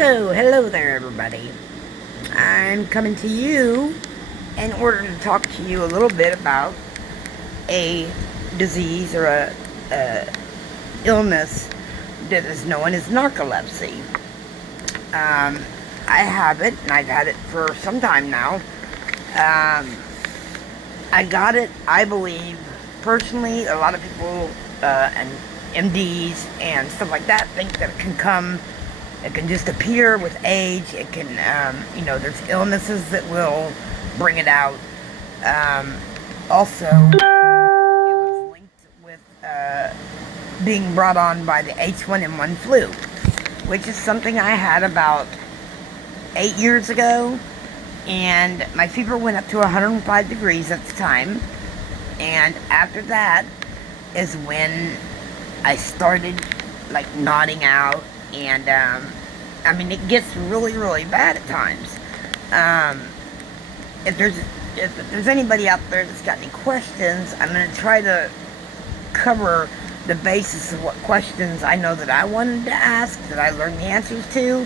So, hello there, everybody. I'm coming to you in order to talk to you a little bit about a disease or a illness that is known as narcolepsy. I have it, and I've had it for some time now. I got it, I believe, personally. A lot of people and MDs and stuff like that think that it can just appear with age. It can, there's illnesses that will bring it out. Also, it was linked with being brought on by the H1N1 flu, which is something I had about 8 years ago. And my fever went up to 105 degrees at the time. And after that is when I started, nodding out. And, it gets really, really bad at times. If there's anybody out there that's got any questions, I'm going to try to cover the basis of what questions I know that I wanted to ask, that I learned the answers to.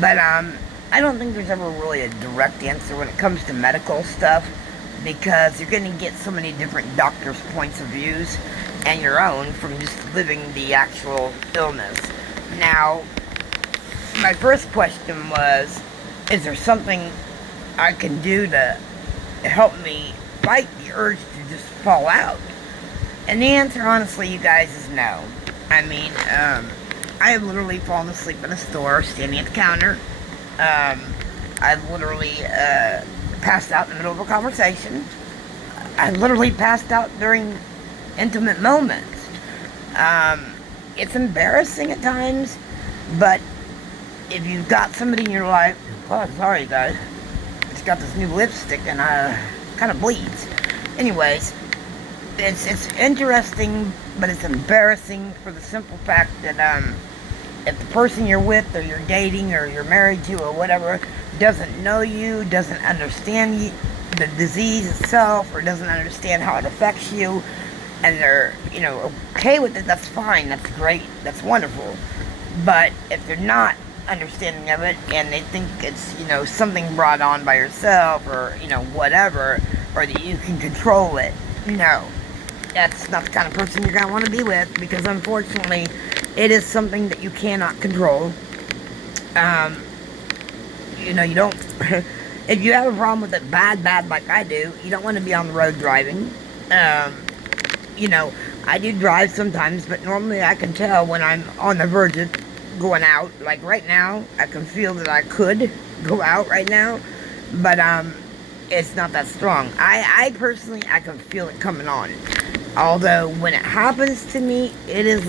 But, I don't think there's ever really a direct answer when it comes to medical stuff, because you're going to get so many different doctors' points of views and your own from just living the actual illness. Now, my first question was, is there something I can do to help me fight the urge to just fall out? And the answer, honestly, you guys, is no. I have literally fallen asleep in a store, standing at the counter. I've literally passed out in the middle of a conversation. I literally passed out during intimate moments. It's embarrassing at times, but if you've got somebody in your life, oh, sorry guys, it's got this new lipstick and kind of bleeds. Anyways, it's interesting, but it's embarrassing for the simple fact that if the person you're with, or you're dating, or you're married to, or whatever, doesn't know you, doesn't understand the disease itself, or doesn't understand how it affects you, and they're, okay with it, that's fine, that's great, that's wonderful. But if they're not understanding of it, and they think it's, something brought on by yourself, or, whatever, or that you can control it, no. That's not the kind of person you're going to want to be with, because unfortunately, it is something that you cannot control. You don't, if you have a problem with it bad like I do, you don't want to be on the road driving. I do drive sometimes, but normally I can tell when I'm on the verge of going out. Like right now, I can feel that I could go out right now, but it's not that strong. I personally, I can feel it coming on. Although when it happens to me, it is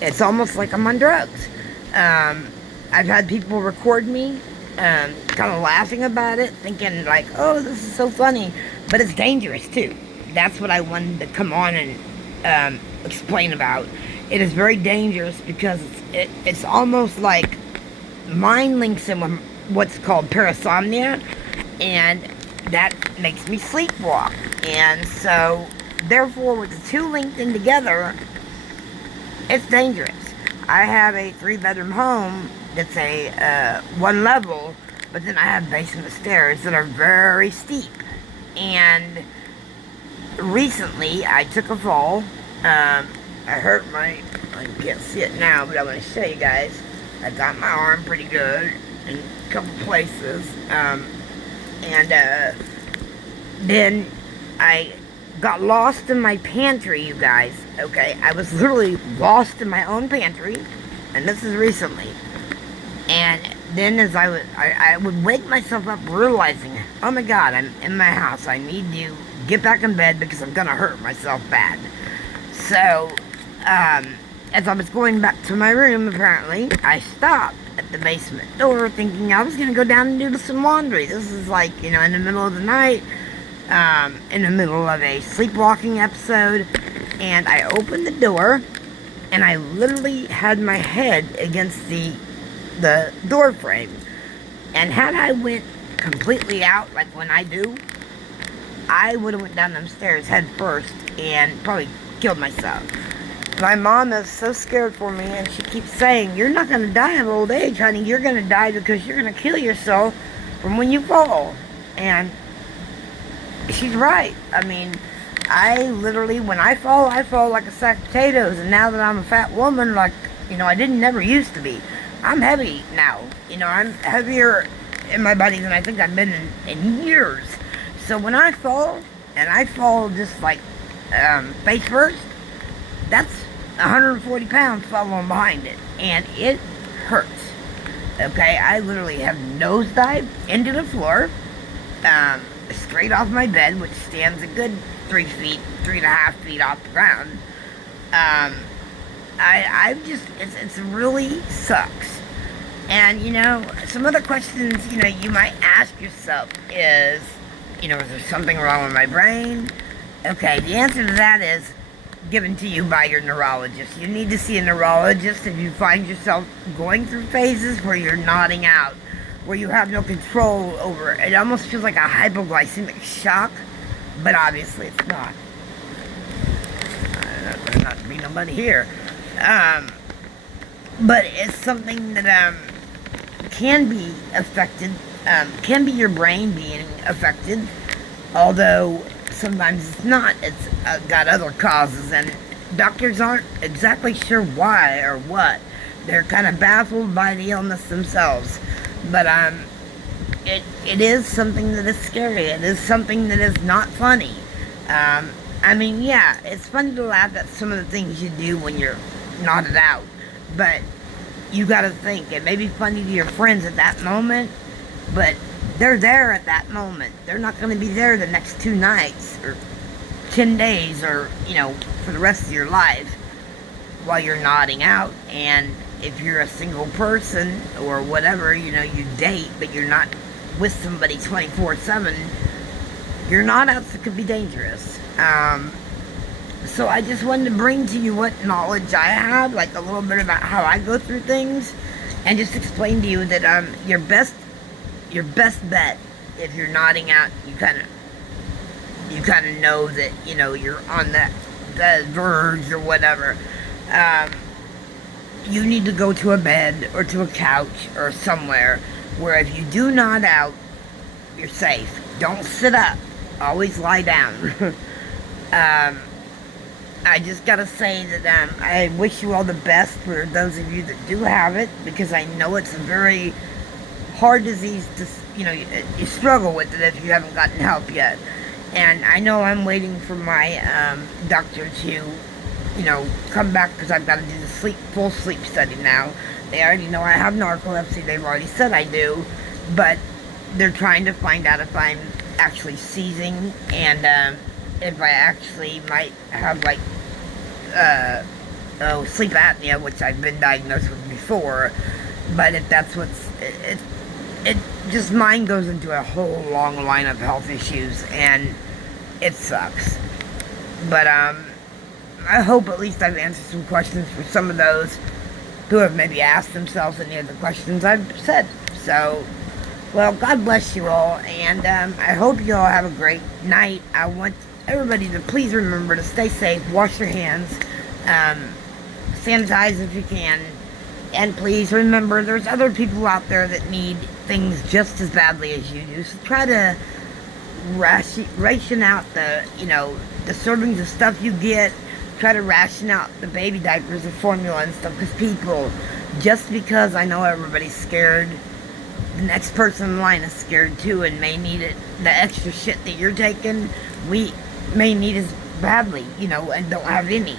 it's almost like I'm on drugs. I've had people record me, kind of laughing about it, thinking oh, this is so funny, but it's dangerous too. That's what I wanted to come on and explain about. It is very dangerous because it's almost like mind links in with what's called parasomnia, and that makes me sleepwalk. And so, therefore, with the two linked in together, it's dangerous. I have a 3-bedroom home that's a 1 level, but then I have basement stairs that are very steep. And recently, I took a fall. I hurt I can't see it now, but I'm going to show you guys. I got my arm pretty good in a couple places. Then I got lost in my pantry, you guys. Okay, I was literally lost in my own pantry, and this is recently. And then as I would wake myself up realizing, oh my God, I'm in my house. I need to get back in bed because I'm gonna hurt myself bad. So, as I was going back to my room, apparently, I stopped at the basement door thinking I was gonna go down and do some laundry. This is in the middle of the night, in the middle of a sleepwalking episode, and I opened the door, and I literally had my head against the door frame. And had I went completely out, like when I do, I would have went down them stairs head first and probably killed myself. My mom is so scared for me, and she keeps saying, "You're not going to die of old age, honey. You're going to die because you're going to kill yourself from when you fall." And she's right. I mean, I literally, when I fall like a sack of potatoes. And now that I'm a fat woman, like, I didn't never used to be. I'm heavy now. I'm heavier in my body than I think I've been in years. So when I fall, and I fall just like face first, that's 140 pounds following behind it. And it hurts. Okay, I literally have nosedived into the floor, straight off my bed, which stands a good 3.5 feet off the ground. It really sucks. And, some other questions, you might ask yourself is there something wrong with my brain? Okay, the answer to that is given to you by your neurologist. You need to see a neurologist if you find yourself going through phases where you're nodding out, where you have no control over it. It almost feels like a hypoglycemic shock, but obviously it's not. There's not to be nobody here. But it's something that can be affected, can be your brain being affected, although sometimes it's not. It's got other causes, and doctors aren't exactly sure why or what. They're kind of baffled by the illness themselves. But it is something that is scary. It is something that is not funny. I mean, yeah, it's funny to laugh at some of the things you do when you're nodded out, but you gotta think, it may be funny to your friends at that moment, but they're there at that moment. They're not going to be there the next 2 nights or 10 days or, for the rest of your life while you're nodding out. And if you're a single person or whatever, you date, but you're not with somebody 24/7, your nod outs could be dangerous. So I just wanted to bring to you what knowledge I have, like a little bit about how I go through things, and just explain to you that your best bet, if you're nodding out, you kind of know that you're on the verge or whatever. You need to go to a bed or to a couch or somewhere where if you do nod out, you're safe. Don't sit up. Always lie down. I just gotta say that I wish you all the best for those of you that do have it, because I know it's a very hard disease to, you struggle with it if you haven't gotten help yet. And I know I'm waiting for my doctor to, come back, because I've got to do the full sleep study now. They already know I have narcolepsy. They've already said I do, but they're trying to find out if I'm actually seizing, and if I actually might have sleep apnea, which I've been diagnosed with before. But if that's it just mine goes into a whole long line of health issues, and it sucks. But I hope at least I've answered some questions for some of those who have maybe asked themselves any of the questions I've said. So, well, God bless you all, and I hope you all have a great night. I want everybody to please remember to stay safe, wash your hands, sanitize if you can, and please remember there's other people out there that need things just as badly as you do. So try to ration out the servings of stuff you get. Try to ration out the baby diapers, the formula and stuff, because people, just because I know everybody's scared, the next person in line is scared too and may need it. The extra shit that you're taking, we may need as badly, and don't have any.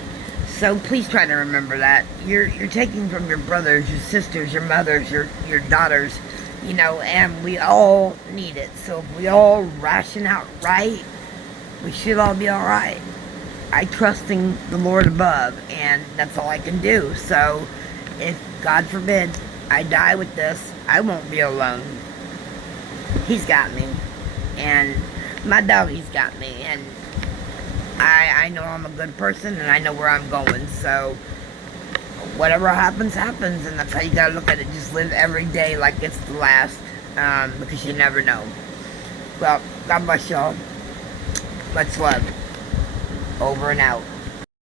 So please try to remember that. You're taking from your brothers, your sisters, your mothers, your daughters, and we all need it. So if we all ration out right, we should all be alright. I trust in the Lord above, and that's all I can do. So if, God forbid, I die with this, I won't be alone. He's got me, and my doggy's got me, and I know I'm a good person, and I know where I'm going. So whatever happens, happens, and that's how you gotta look at it. Just live every day like it's the last, because you never know. Well, God bless y'all. Much love. Over and out.